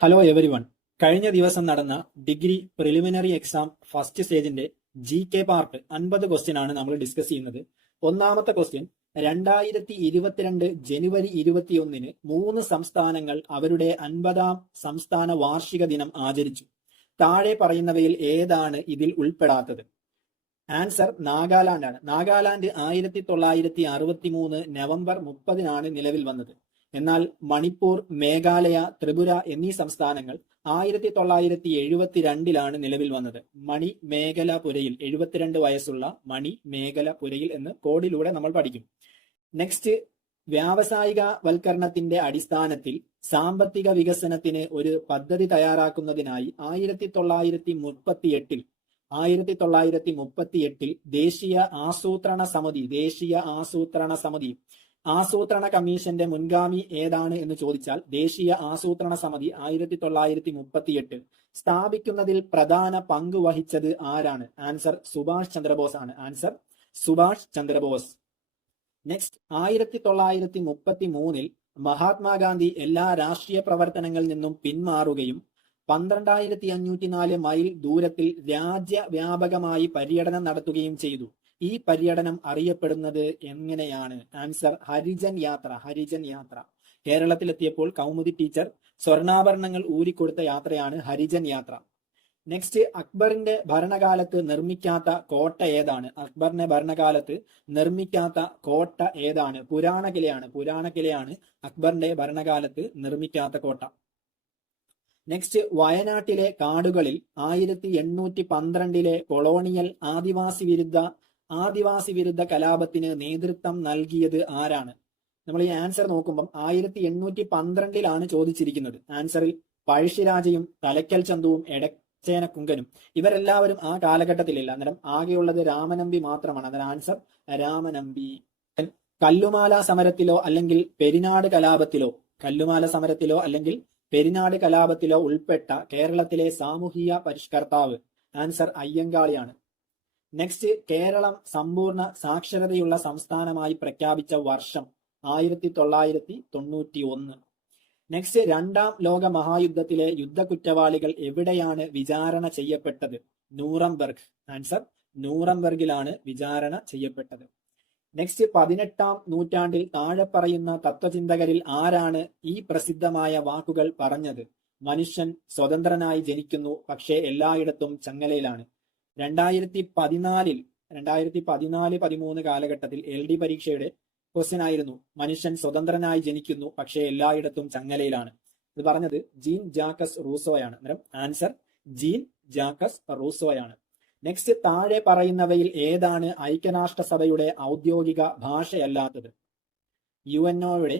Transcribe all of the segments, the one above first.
Hello every one. കഴിഞ്ഞ ദിവസം നടന്ന ഡിഗ്രി പ്രിലിമിനറി എക്സാം ഫസ്റ്റ് സ്റ്റേജിന്റെ GK പാർട്ട് 50 ക്വസ്റ്റ്യൻ ആണ് നമ്മൾ ഡിസ്കസ് ചെയ്യുന്നത്. ഒന്നാമത്തെ ക്വസ്റ്റ്യൻ, 2022 ജനുവരി 21-ന് 3 സംസ്ഥാനങ്ങൾ അവരുടെ 50-ാം സംസ്ഥാന വാർഷിക ദിനം ആചരിച്ചു. താഴെ പറയുന്നവയിൽ ഏതാണ് ഇതിൽ ഉൾപ്പെടാത്തത്? ആൻസർ നാഗാലാൻഡ് ആണ്. നാഗാലാൻഡ് 1963 നവംബർ 30-നാണ് നിലവിൽ വന്നത്. എന്നാൽ മണിപ്പൂർ, മേഘാലയ, ത്രിപുര എന്നീ സംസ്ഥാനങ്ങൾ 1972-ലാണ് നിലവിൽ വന്നത്. മണി മേഖലപുരയിൽ 72 വയസ്സുള്ള മണി മേഖലപുരയിൽ എന്ന് കോഡിലൂടെ നമ്മൾ പഠിക്കും. നെക്സ്റ്റ്, വ്യാവസായിക വൽക്കരണത്തിന്റെ അടിസ്ഥാനത്തിൽ സാമ്പത്തിക വികസനത്തിന് ഒരു പദ്ധതി തയ്യാറാക്കുന്നതിനായി 1938-ൽ ദേശീയ ആസൂത്രണ സമിതി ആസൂത്രണ കമ്മീഷന്റെ മുൻഗാമി ഏതാണ് എന്ന് ചോദിച്ചാൽ ദേശീയ ആസൂത്രണ സമിതി 1938 സ്ഥാപിക്കുന്നതിൽ പ്രധാന പങ്ക് വഹിച്ചത് ആരാണ്? ആൻസർ സുഭാഷ് ചന്ദ്രബോസ് ആണ്. ആൻസർ സുഭാഷ് ചന്ദ്രബോസ്. നെക്സ്റ്റ്, 1933-ൽ മഹാത്മാഗാന്ധി എല്ലാ രാഷ്ട്രീയ പ്രവർത്തനങ്ങളിൽ നിന്നും പിന്മാറുകയും 12504 മൈൽ ദൂരത്തിൽ രാജ്യവ്യാപകമായി പര്യടനം നടത്തുകയും ചെയ്തു. ഈ പര്യടനം അറിയപ്പെടുന്നത് എങ്ങനെയാണ്? ആൻസർ ഹരിജൻ യാത്ര. കേരളത്തിലെത്തിയപ്പോൾ കൗമുദി ടീച്ചർ സ്വർണ്ണാഭരണങ്ങൾ ഊരിക്കൊടുത്ത യാത്രയാണ് ഹരിജൻ യാത്ര. നെക്സ്റ്റ്, അക്ബറിന്റെ ഭരണകാലത്ത് നിർമ്മിക്കാത്ത കോട്ട ഏതാണ്? പുരാണക്കിലയാണ് അക്ബറിന്റെ ഭരണകാലത്ത് നിർമ്മിക്കാത്ത കോട്ട. നെക്സ്റ്റ്, വയനാട്ടിലെ കാടുകളിൽ 1812-ലെ കൊളോണിയൽ ആദിവാസി വിരുദ്ധ കലാപത്തിന് നേതൃത്വം നൽകിയത് ആരാണ്? നമ്മൾ ഈ ആൻസർ നോക്കുമ്പം 1812-ലാണ് ചോദിച്ചിരിക്കുന്നത്. ആൻസറിൽ പഴശ്ശിരാജയും തലക്കൽ ചന്തുവും എടച്ചേനക്കുങ്കനും ഇവരെല്ലാവരും ആ കാലഘട്ടത്തിലില്ല. അന്നേരം ആകെയുള്ളത് രാമനമ്പി മാത്രമാണ്. അന്നേരം ആൻസർ രാമനമ്പി. കല്ലുമാല സമരത്തിലോ അല്ലെങ്കിൽ പെരിനാട് കലാപത്തിലോ ഉൾപ്പെട്ട കേരളത്തിലെ സാമൂഹിക പരിഷ്കർത്താവ്? ആൻസർ അയ്യങ്കാളിയാണ്. നെക്സ്റ്റ്, കേരളം സമ്പൂർണ്ണ സാക്ഷരതയുള്ള സംസ്ഥാനമായി പ്രഖ്യാപിച്ച വർഷം 1991. നെക്സ്റ്റ്, 2-ാം ലോക മഹായുദ്ധത്തിലെ യുദ്ധക്കുറ്റവാളികൾ എവിടെയാണ് വിചാരണ ചെയ്യപ്പെട്ടത്? നൂറംബർഗ്. ആൻസർ നൂറംബർഗിലാണ് വിചാരണ ചെയ്യപ്പെട്ടത്. നെക്സ്റ്റ്, 18-ാം നൂറ്റാണ്ടിൽ താഴെ പറയുന്ന തത്വചിന്തകരിൽ ആരാണ് ഈ പ്രസിദ്ധമായ വാക്കുകൾ പറഞ്ഞത്? മനുഷ്യൻ സ്വതന്ത്രനായി ജനിക്കുന്നു, പക്ഷേ എല്ലായിടത്തും ചങ്ങലയിലാണ്. 2014-13 കാലഘട്ടത്തിൽ LD പരീക്ഷയുടെ ക്വസ്റ്റ്യൻ ആയിരുന്നു മനുഷ്യൻ സ്വതന്ത്രനായി ജനിക്കുന്നു, പക്ഷേ എല്ലായിടത്തും ചങ്ങലയിലാണ്. ഇത് പറഞ്ഞത് ജീൻ ജാക്കസ് റൂസോയാണ്. അന്നേരം ആൻസർ ജീൻ ജാക്കസ് റൂസോയാണ്. നെക്സ്റ്റ്, താഴെ പറയുന്നവയിൽ ഏതാണ് ഐക്യരാഷ്ട്രസഭയുടെ ഔദ്യോഗിക ഭാഷയല്ലാത്തത്? UNOയുടെ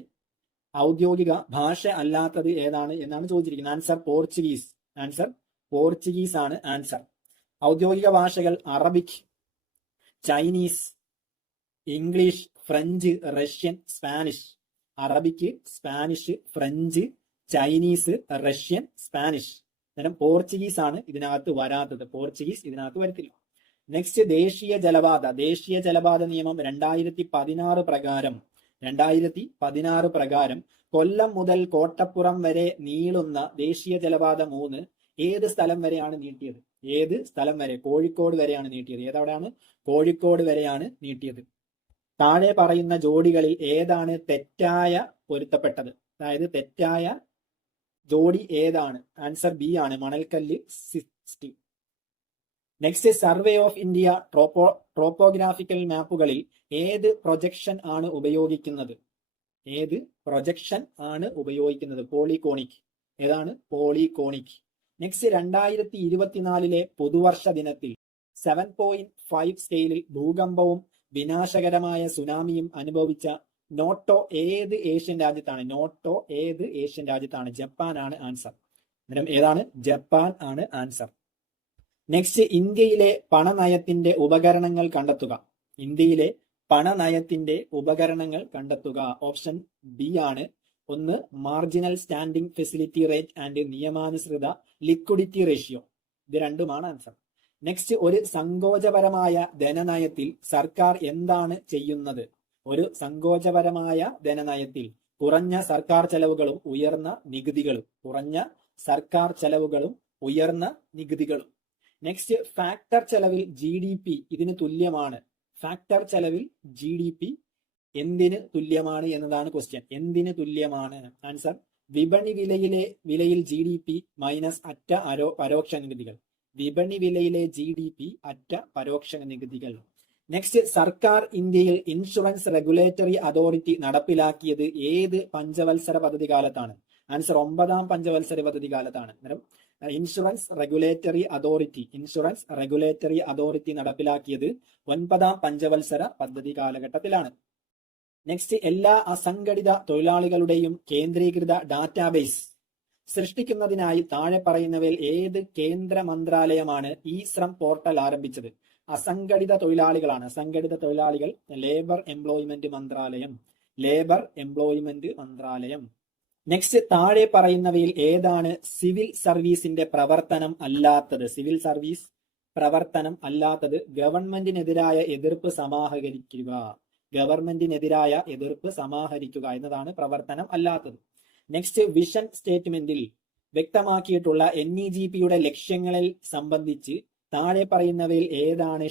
ഔദ്യോഗിക ഭാഷ അല്ലാത്തത് ഏതാണ് എന്നാണ് ചോദിച്ചിരിക്കുന്നത്. ആൻസർ പോർച്ചുഗീസ് ആണ് ആൻസർ. ഔദ്യോഗിക ഭാഷകൾ Arabic, Chinese, English, French, Russian, Spanish. Arabic, Spanish, French, Chinese, Russian, Spanish. അന്നേരം പോർച്ചുഗീസ് ആണ് ഇതിനകത്ത് വരാത്തത്. പോർച്ചുഗീസ് ഇതിനകത്ത് വരത്തില്ല. നെക്സ്റ്റ്, ദേശീയ ജലപാത നിയമം 2016 പ്രകാരം കൊല്ലം മുതൽ കോട്ടപ്പുറം വരെ നീളുന്ന ദേശീയ ജലപാത 3 ഏത് സ്ഥലം വരെയാണ് നീട്ടിയത്? കോഴിക്കോട് വരെയാണ് നീട്ടിയത്. ഏതവിടെയാണ്? കോഴിക്കോട് വരെയാണ് നീട്ടിയത്. താഴെ പറയുന്ന ജോഡികളിൽ ഏതാണ് തെറ്റായ പൊരുത്തപ്പെട്ടത്? അതായത് തെറ്റായ ജോഡി ഏതാണ്? ആൻസർ B ആണ്, മണൽക്കല്ല് 60. നെക്സ്റ്റ്, സർവേ ഓഫ് ഇന്ത്യ ട്രോപ്പോഗ്രാഫിക്കൽ മാപ്പുകളിൽ ഏത് പ്രൊജക്ഷൻ ആണ് ഉപയോഗിക്കുന്നത്? പോളികോണിക്. ഏതാണ്? പോളികോണിക്. നെക്സ്റ്റ്, 2024-ലെ പുതുവർഷ ദിനത്തിൽ 7.5 സ്കെയിലിൽ ഭൂകമ്പവും വിനാശകരമായ സുനാമിയും അനുഭവിച്ച നോട്ടോ ഏത് ഏഷ്യൻ രാജ്യത്താണ്? ജപ്പാൻ ആണ് ആൻസർ. അന്നേരം ഏതാണ്? ജപ്പാൻ ആണ് ആൻസർ. നെക്സ്റ്റ്, ഇന്ത്യയിലെ പണനയത്തിന്റെ ഉപകരണങ്ങൾ കണ്ടെത്തുക. ഓപ്ഷൻ B ആണ്. 1 marginal standing facility rate and നിയമാനുസൃത ലിക്വിഡിറ്റി റേഷ്യോ. ഇത് രണ്ടുമാണ് ആൻസർ. നെക്സ്റ്റ്, ഒരു സങ്കോചപരമായ ധനനയത്തിൽ സർക്കാർ എന്താണ് ചെയ്യുന്നത്? കുറഞ്ഞ സർക്കാർ ചെലവുകളും ഉയർന്ന നികുതികളും. കുറഞ്ഞ സർക്കാർ ചെലവുകളും ഉയർന്ന നികുതികളും. നെക്സ്റ്റ്, ഫാക്ടർ ചെലവിൽ GDP ഇതിന് തുല്യമാണ്. ഫാക്ടർ ചെലവിൽ GDP എന്തിന് തുല്യമാണ് എന്നതാണ് ക്വസ്റ്റ്യൻ. എന്തിന് തുല്യമാണ്? ആൻസർ, വിപണി വിലയിൽ GDP മൈനസ് അറ്റ പരോക്ഷ നികുതികൾ. വിപണി വിലയിലെ GDP അറ്റ പരോക്ഷ നികുതികൾ. നെക്സ്റ്റ്, സർക്കാർ ഇന്ത്യയിൽ ഇൻഷുറൻസ് റെഗുലേറ്ററി അതോറിറ്റി നടപ്പിലാക്കിയത് ഏത് പഞ്ചവത്സര പദ്ധതി കാലത്താണ്? ആൻസർ, 9ാം പഞ്ചവത്സര പദ്ധതി കാലത്താണ്. അന്നേരം ഇൻഷുറൻസ് റെഗുലേറ്ററി അതോറിറ്റി നടപ്പിലാക്കിയത് 9ാം പഞ്ചവത്സര പദ്ധതി കാലഘട്ടത്തിലാണ്. നെക്സ്റ്റ്, എല്ലാ അസംഘടിത തൊഴിലാളികളുടെയും കേന്ദ്രീകൃത ഡാറ്റാബേസ് സൃഷ്ടിക്കുന്നതിനായി താഴെ പറയുന്നവയിൽ ഏത് കേന്ദ്ര മന്ത്രാലയമാണ് ഇ ശ്രം പോർട്ടൽ ആരംഭിച്ചത്? അസംഘടിത തൊഴിലാളികളാണ്. അസംഘടിത തൊഴിലാളികൾ ലേബർ എംപ്ലോയ്മെന്റ് മന്ത്രാലയം. നെക്സ്റ്റ്, താഴെ പറയുന്നവയിൽ ഏതാണ് സിവിൽ സർവീസിന്റെ പ്രവർത്തനം അല്ലാത്തത്? സിവിൽ സർവീസ് പ്രവർത്തനം അല്ലാത്തത് ഗവൺമെന്റിനെതിരായ എതിർപ്പ് സമാഹരിക്കുക എന്നതാണ് പ്രവർത്തനം അല്ലാത്തത്. നെക്സ്റ്റ്, വിഷൻ സ്റ്റേറ്റ്മെന്റിൽ വ്യക്തമാക്കിയിട്ടുള്ള NEGPയുടെ ലക്ഷ്യങ്ങളെ സംബന്ധിച്ച് താഴെ പറയുന്നവയിൽ ഏതാണ്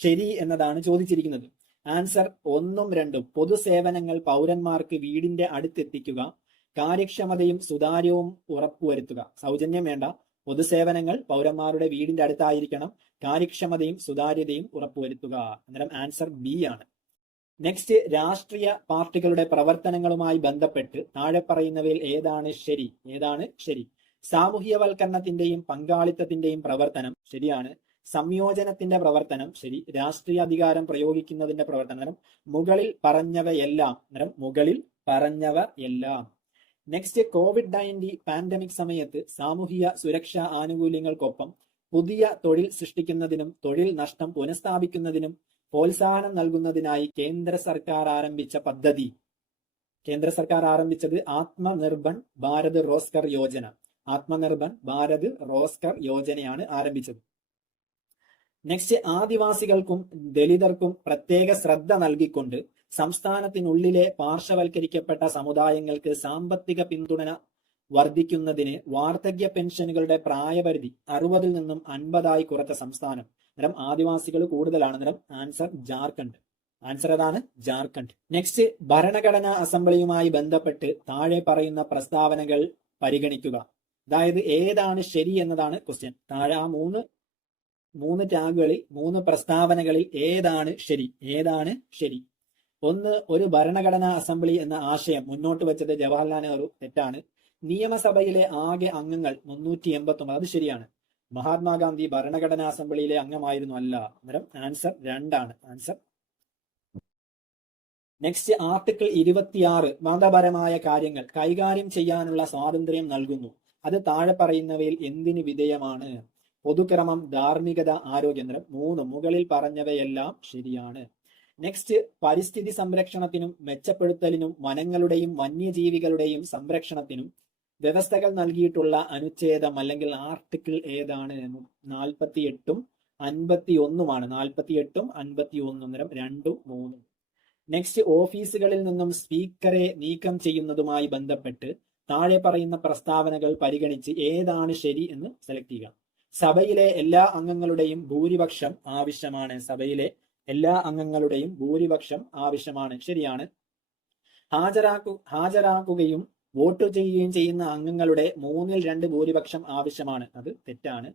ശരി എന്നതാണ് ചോദിച്ചിരിക്കുന്നത്. ആൻസർ 1ഉം 2ഉം. പൊതുസേവനങ്ങൾ പൗരന്മാർക്ക് വീടിന്റെ അടുത്തെത്തിക്കുക, കാര്യക്ഷമതയും സുതാര്യവും ഉറപ്പുവരുത്തുക. സൗജന്യം വേണ്ട, പൊതുസേവനങ്ങൾ പൗരന്മാരുടെ വീടിന്റെ അടുത്തായിരിക്കണം, കാര്യക്ഷമതയും സുതാര്യതയും ഉറപ്പുവരുത്തുക. അന്നേരം ആൻസർ B ആണ്. നെക്സ്റ്റ്, രാഷ്ട്രീയ പാർട്ടികളുടെ പ്രവർത്തനങ്ങളുമായി ബന്ധപ്പെട്ട് താഴെ പറയുന്നവയിൽ ഏതാണ് ശരി? സാമൂഹ്യവൽക്കരണത്തിന്റെയും പങ്കാളിത്തത്തിന്റെയും പ്രവർത്തനം ശരിയാണ്. സംയോജനത്തിന്റെ പ്രവർത്തനം ശരി. രാഷ്ട്രീയ അധികാരം പ്രയോഗിക്കുന്നതിന്റെ പ്രവർത്തനം മുകളിൽ പറഞ്ഞവയെല്ലാം. നെക്സ്റ്റ്, COVID-19 പാൻഡമിക് സമയത്ത് സാമൂഹിക സുരക്ഷാ ആനുകൂല്യങ്ങൾക്കൊപ്പം പുതിയ തൊഴിൽ സൃഷ്ടിക്കുന്നതിനും തൊഴിൽ നഷ്ടം പുനഃസ്ഥാപിക്കുന്നതിനും പ്രോത്സാഹനം നൽകുന്നതിനായി കേന്ദ്ര സർക്കാർ ആരംഭിച്ചത് ആത്മനിർഭർ ഭാരത് റോസ്കർ യോജനയാണ് ആരംഭിച്ചത്. നെക്സ്റ്റ്, ആദിവാസികൾക്കും ദലിതർക്കും പ്രത്യേക ശ്രദ്ധ നൽകിക്കൊണ്ട് സംസ്ഥാനത്തിനുള്ളിലെ പാർശ്വവൽക്കരിക്കപ്പെട്ട സമുദായങ്ങൾക്ക് സാമ്പത്തിക പിന്തുണ വർദ്ധിക്കുന്നതിന് വാർദ്ധക്യ പെൻഷനുകളുടെ പ്രായപരിധി 60 നിന്നും 50 കുറച്ച സംസ്ഥാനം. അന്നേരം ആദിവാസികൾ കൂടുതലാണ്. അന്നേരം ആൻസർ ജാർഖണ്ഡ്. ആൻസർ ഏതാണ്? ജാർഖണ്ഡ്. നെക്സ്റ്റ്, ഭരണഘടനാ അസംബ്ലിയുമായി ബന്ധപ്പെട്ട് താഴെ പറയുന്ന പ്രസ്താവനകൾ പരിഗണിക്കുക. അതായത് ഏതാണ് ശരി എന്നതാണ് ക്വസ്റ്റ്യൻ. താഴെ ആ മൂന്ന് ടാഗുകളിൽ 3 പ്രസ്താവനകളിൽ ഏതാണ് ശരി? 1, ഒരു ഭരണഘടനാ അസംബ്ലി എന്ന ആശയം മുന്നോട്ട് വെച്ചത് ജവഹർലാൽ നെഹ്റു. തെറ്റാണ്. നിയമസഭയിലെ ആകെ അംഗങ്ങൾ 389, അത് ശരിയാണ്. മഹാത്മാഗാന്ധി ഭരണഘടനാ അസംബ്ലിയിലെ അംഗമായിരുന്നു. അല്ല. അന്നേരം ആൻസർ 2 ആണ്. ആൻസർ. നെക്സ്റ്റ്, ആർട്ടിക്കിൾ 26 മതപരമായ കാര്യങ്ങൾ കൈകാര്യം ചെയ്യാനുള്ള സ്വാതന്ത്ര്യം നൽകുന്നു. അത് താഴെ പറയുന്നവയിൽ എന്തിന് വിധേയമാണ്? പൊതുക്രമം, ധാർമ്മികത, ആരോഗ്യം. 3 മുകളിൽ പറഞ്ഞവയെല്ലാം ശരിയാണ്. നെക്സ്റ്റ്, പരിസ്ഥിതി സംരക്ഷണത്തിനും മെച്ചപ്പെടുത്തലിനും വനങ്ങളുടെയും വന്യജീവികളുടെയും സംരക്ഷണത്തിനും വ്യവസ്ഥകൾ നൽകിയിട്ടുള്ള അനുച്ഛേദം അല്ലെങ്കിൽ ആർട്ടിക്കിൾ ഏതാണ്? 48ഉം 51ഉമാണ്. 48ഉം 51ഉം. 2ഉം 3ഉം. നെക്സ്റ്റ്, ഓഫീസുകളിൽ നിന്നും സ്പീക്കറെ നീക്കം ചെയ്യുന്നതുമായി ബന്ധപ്പെട്ട് താഴെ പറയുന്ന പ്രസ്താവനകൾ പരിഗണിച്ച് ഏതാണ് ശരി എന്ന് സെലക്ട് ചെയ്യുക. സഭയിലെ എല്ലാ അംഗങ്ങളുടെയും ഭൂരിപക്ഷം ആവശ്യമാണ്. ശരിയാണ്. ഹാജരാക്കുകയും വോട്ട് ചെയ്യുകയും ചെയ്യുന്ന അംഗങ്ങളുടെ 3/2 ഭൂരിപക്ഷം ആവശ്യമാണ്. അത് തെറ്റാണ്.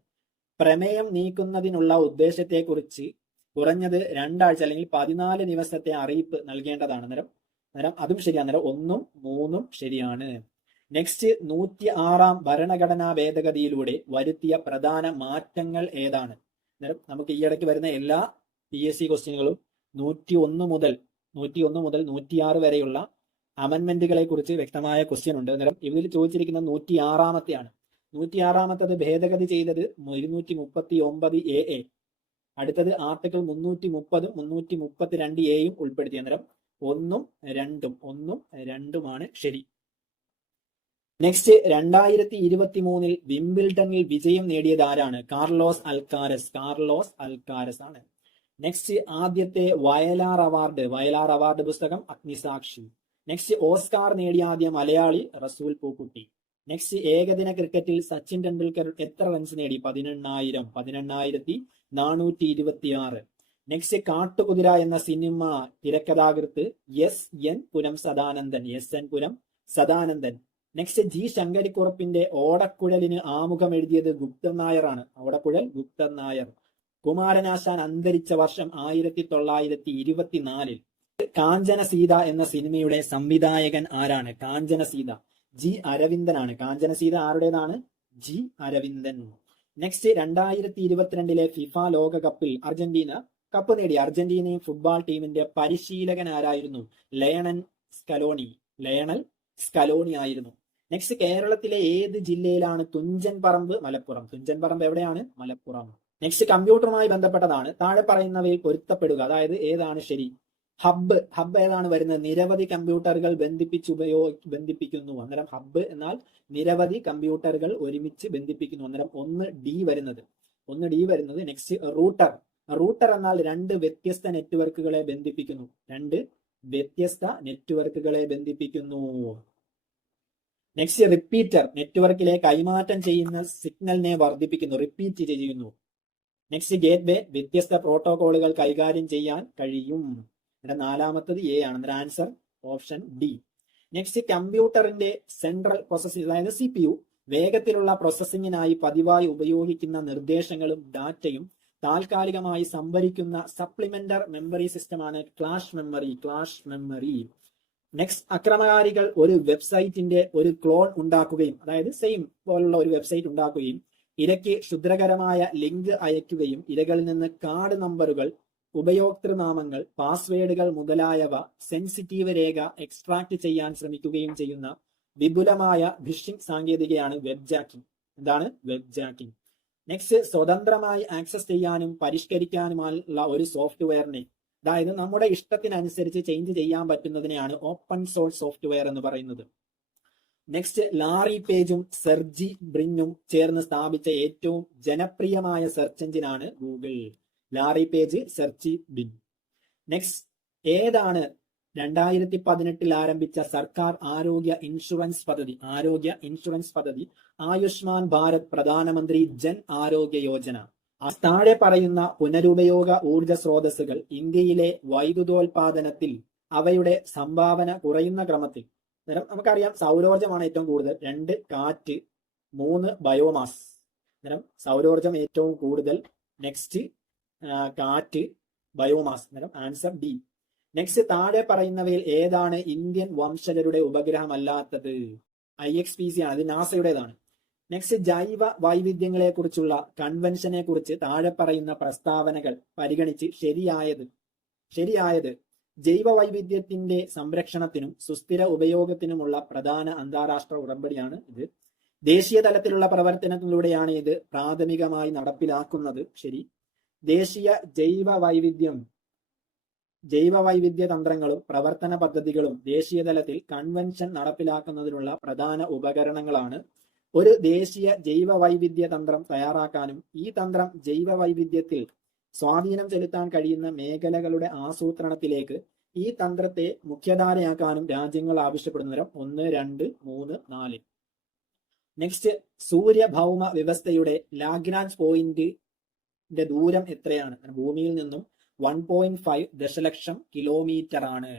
പ്രമേയം നീക്കുന്നതിനുള്ള ഉദ്ദേശത്തെക്കുറിച്ച് കുറഞ്ഞത് 2 ആഴ്ച അല്ലെങ്കിൽ 14 ദിവസത്തെ അറിയിപ്പ് നൽകേണ്ടതാണ്. അന്നേരം അതും ശരിയാണ്. 1ഉം 3ഉം ശരിയാണ്. നെക്സ്റ്റ്, 106ാം ഭരണഘടനാ ഭേദഗതിയിലൂടെ വരുത്തിയ പ്രധാന മാറ്റങ്ങൾ ഏതാണ്? നമുക്ക് ഈയിടയ്ക്ക് വരുന്ന എല്ലാ PSC ക്വസ്റ്റ്യനുകളും 101 മുതൽ 106 വരെയുള്ള അമെന്റ്മെന്റുകളെ കുറിച്ച് വ്യക്തമായ ക്വസ്റ്റ്യൻ ഉണ്ട്. അന്നേരം ഇതിൽ ചോദിച്ചിരിക്കുന്നത് 106ാമത്തെയാണ്. 106ാമത്തത് ഭേദഗതി ചെയ്തത് 239 AA. അടുത്തത് ആർട്ടിക്കിൾ 330 332 എയും ഉൾപ്പെടുത്തി. അന്നേരം 1ഉം 2ഉമാണ് ശരി. നെക്സ്റ്റ്, 2023 വിംബിൾഡണിൽ വിജയം നേടിയത് ആരാണ്? കാർലോസ് അൽക്കാരസ് ആണ്. നെക്സ്റ്റ്, ആദ്യത്തെ വയലാർ അവാർഡ് പുസ്തകം അഗ്നിസാക്ഷി. നെക്സ്റ്റ് ഓസ്കാർ നേടിയ ആദ്യ മലയാളി റസൂൽ പൂക്കുട്ടി. നെക്സ്റ്റ് ഏകദിന ക്രിക്കറ്റിൽ സച്ചിൻ ടെണ്ടുൽക്കർ എത്ര റൺസ് നേടി? 18,426. നെക്സ്റ്റ് കാട്ടുകുതിര എന്ന സിനിമ തിരക്കഥാകൃത്ത് എൻ പുരം സദാനന്ദൻ. നെക്സ്റ്റ് ജി ശങ്കരിക്കുറുപ്പിന്റെ ഓടക്കുഴലിന് ആമുഖം എഴുതിയത് ഗുപ്തൻ നായരാണ്. ഓടക്കുഴൽ ഗുപ്തൻ നായർ. കുമാരനാശാൻ അന്തരിച്ച വർഷം 1924. കാഞ്ചന സീത എന്ന സിനിമയുടെ സംവിധായകൻ ആരാണ്? കാഞ്ചന സീത ജി അരവിന്ദനാണ്. കാഞ്ചന സീത ആരുടേതാണ്? ജി അരവിന്ദൻ. നെക്സ്റ്റ് 2022 ഫിഫ ലോകകപ്പിൽ അർജന്റീന കപ്പ് നേടി. അർജന്റീനയും ഫുട്ബോൾ ടീമിന്റെ പരിശീലകൻ ആരായിരുന്നു? ലയണൽ സ്കലോണി ആയിരുന്നു. നെക്സ്റ്റ് കേരളത്തിലെ ഏത് ജില്ലയിലാണ് തുഞ്ചൻ പറമ്പ്? മലപ്പുറം. തുഞ്ചൻ പറമ്പ് എവിടെയാണ്? മലപ്പുറം. നെക്സ്റ്റ് കമ്പ്യൂട്ടറുമായി ബന്ധപ്പെട്ടതാണ്. താഴെ പറയുന്നവയിൽ പൊരുത്തപ്പെടുക. അതായത് ഏതാണ് ശരി? ഹബ്ബ് ഏതാണ് വരുന്നത്? നിരവധി കമ്പ്യൂട്ടറുകൾ ബന്ധിപ്പിക്കുന്നു. അന്നേരം ഹബ്ബ് എന്നാൽ നിരവധി കമ്പ്യൂട്ടറുകൾ ഒരുമിച്ച് ബന്ധിപ്പിക്കുന്നു. അന്നേരം ഒന്ന് ഡി വരുന്നത്. നെക്സ്റ്റ് റൂട്ടർ എന്നാൽ രണ്ട് വ്യത്യസ്ത നെറ്റ്വർക്കുകളെ ബന്ധിപ്പിക്കുന്നു. നെക്സ്റ്റ് റിപ്പീറ്റർ നാറ്റിലേക്ക് കൈമാറ്റം ചെയ്യുന്ന സിഗ്നലിനെ വർദ്ധിപ്പിക്കുന്നു, റിപ്പീറ്റ് ചെയ്യുന്നു. നെക്സ്റ്റ് ഗേറ്റ്വേ വ്യത്യസ്ത പ്രോട്ടോകോളുകൾ കൈകാര്യം ചെയ്യാൻ കഴിയും. ഇവിടെ നാലാമത്തത് എ ആണ്. Answer option D. നെക്സ്റ്റ് കമ്പ്യൂട്ടറിന്റെ സെൻട്രൽ പ്രോസസ്സിംഗ് അതായത് CPU വേഗത്തിലുള്ള പ്രോസസ്സിംഗിനായി പതിവായി ഉപയോഗിക്കുന്ന നിർദ്ദേശങ്ങളും ഡാറ്റയും താൽക്കാലികമായി സംഭരിക്കുന്ന സപ്ലിമെന്റർ മെമ്മറി സിസ്റ്റമാണ് ഫ്ലാഷ് മെമ്മറി. നെക്സ്റ്റ് അക്രമകാരികൾ ഒരു വെബ്സൈറ്റിന്റെ ഒരു ക്ലോൺ ഉണ്ടാക്കുകയും അതായത് സെയിം പോലുള്ള ഒരു വെബ്സൈറ്റ് ഉണ്ടാക്കുകയും ഇരയ്ക്ക് ക്ഷുദ്രകരമായ ലിങ്ക് അയക്കുകയും ഇരകളിൽ നിന്ന് കാർഡ് നമ്പറുകൾ, ഉപയോക്തൃനാമങ്ങൾ, പാസ്വേഡുകൾ മുതലായവ സെൻസിറ്റീവ് രേഖ എക്സ്ട്രാക്ട് ചെയ്യാൻ ശ്രമിക്കുകയും ചെയ്യുന്ന വിപുലമായ ഫിഷിംഗ് സാങ്കേതികയാണ് വെബ്ജാക്കിംഗ്. എന്താണ് വെബ്ജാക്കിംഗ്? നെക്സ്റ്റ് സ്വതന്ത്രമായി ആക്സസ് ചെയ്യാനും പരിഷ്കരിക്കാനുമുള്ള ഒരു സോഫ്റ്റ്വെയറിനെ, അതായത് നമ്മുടെ ഇഷ്ടത്തിനനുസരിച്ച് ചേഞ്ച് ചെയ്യാൻ പറ്റുന്നതിനെയാണ് ഓപ്പൺ സോഴ്സ് സോഫ്റ്റ്വെയർ എന്ന് പറയുന്നത്. നെക്സ്റ്റ് ലാറി പേജും സെർജി ബ്രിനും ചേർന്ന് സ്ഥാപിച്ച ഏറ്റവും ജനപ്രിയമായ സെർച്ച് എഞ്ചിനാണ് Google. Larry Page, Sergey Brin. Next ഏതാണ് 2018 ആരംഭിച്ച സർക്കാർ ആരോഗ്യ ഇൻഷുറൻസ് പദ്ധതി? ആയുഷ്മാൻ ഭാരത് പ്രധാനമന്ത്രി ജൻ ആരോഗ്യ യോജന. താഴെ പറയുന്ന പുനരുപയോഗ ഊർജ സ്രോതസ്സുകൾ ഇന്ത്യയിലെ വൈദ്യുതോൽപാദനത്തിൽ അവയുടെ സംഭാവന കുറയുന്ന ക്രമത്തിൽ. നമുക്കറിയാം സൗരോർജ്ജമാണ് ഏറ്റവും കൂടുതൽ. 2 കാറ്റ്, 3 ബയോമാസ്. സൗരോർജ്ജം ഏറ്റവും കൂടുതൽ. നെക്സ്റ്റ് കാറ്റ്, ബയോമാസ്. Answer D. നെക്സ്റ്റ് താഴെ പറയുന്നവയിൽ ഏതാണ് ഇന്ത്യൻ വംശജരുടെ ഉപഗ്രഹമല്ലാത്തത്? IXPC ആണ്. അത് നാസയുടേതാണ്. നെക്സ്റ്റ് ജൈവ വൈവിധ്യങ്ങളെ കുറിച്ചുള്ള കൺവെൻഷനെ കുറിച്ച് താഴെ പറയുന്ന പ്രസ്താവനകൾ പരിഗണിച്ച് ശരിയായത് ജൈവ വൈവിധ്യത്തിന്റെ സംരക്ഷണത്തിനും സുസ്ഥിര ഉപയോഗത്തിനുമുള്ള പ്രധാന അന്താരാഷ്ട്ര ഉടമ്പടിയാണ് ഇത്. ദേശീയ തലത്തിലുള്ള പ്രവർത്തനങ്ങളിലൂടെയാണ് ഇത് പ്രാഥമികമായി നടപ്പിലാക്കുന്നത്. ശരി. ദേശീയ ജൈവ വൈവിധ്യ തന്ത്രങ്ങളും പ്രവർത്തന പദ്ധതികളും ദേശീയ തലത്തിൽ കൺവെൻഷൻ നടപ്പിലാക്കുന്നതിനുള്ള പ്രധാന ഉപകരണങ്ങളാണ്. ഒരു ദേശീയ ജൈവ വൈവിധ്യ തന്ത്രം തയ്യാറാക്കാനും ഈ തന്ത്രം ജൈവ വൈവിധ്യത്തിൽ സ്വാധീനം ചെലുത്താൻ കഴിയുന്ന മേഖലകളുടെ ആസൂത്രണത്തിലേക്ക് ഈ തന്ത്രത്തെ മുഖ്യധാരയാക്കാനും രാജ്യങ്ങൾ ആവശ്യപ്പെടുന്നവരും 1, 2, 3, 4. നെക്സ്റ്റ് സൂര്യഭൗമ വ്യവസ്ഥയുടെ ലാഗ്രാഞ്ച് പോയിന്റിന്റെ ദൂരം എത്രയാണ്? ഭൂമിയിൽ നിന്നും 1.5 ദശലക്ഷം കിലോമീറ്റർ ആണ്.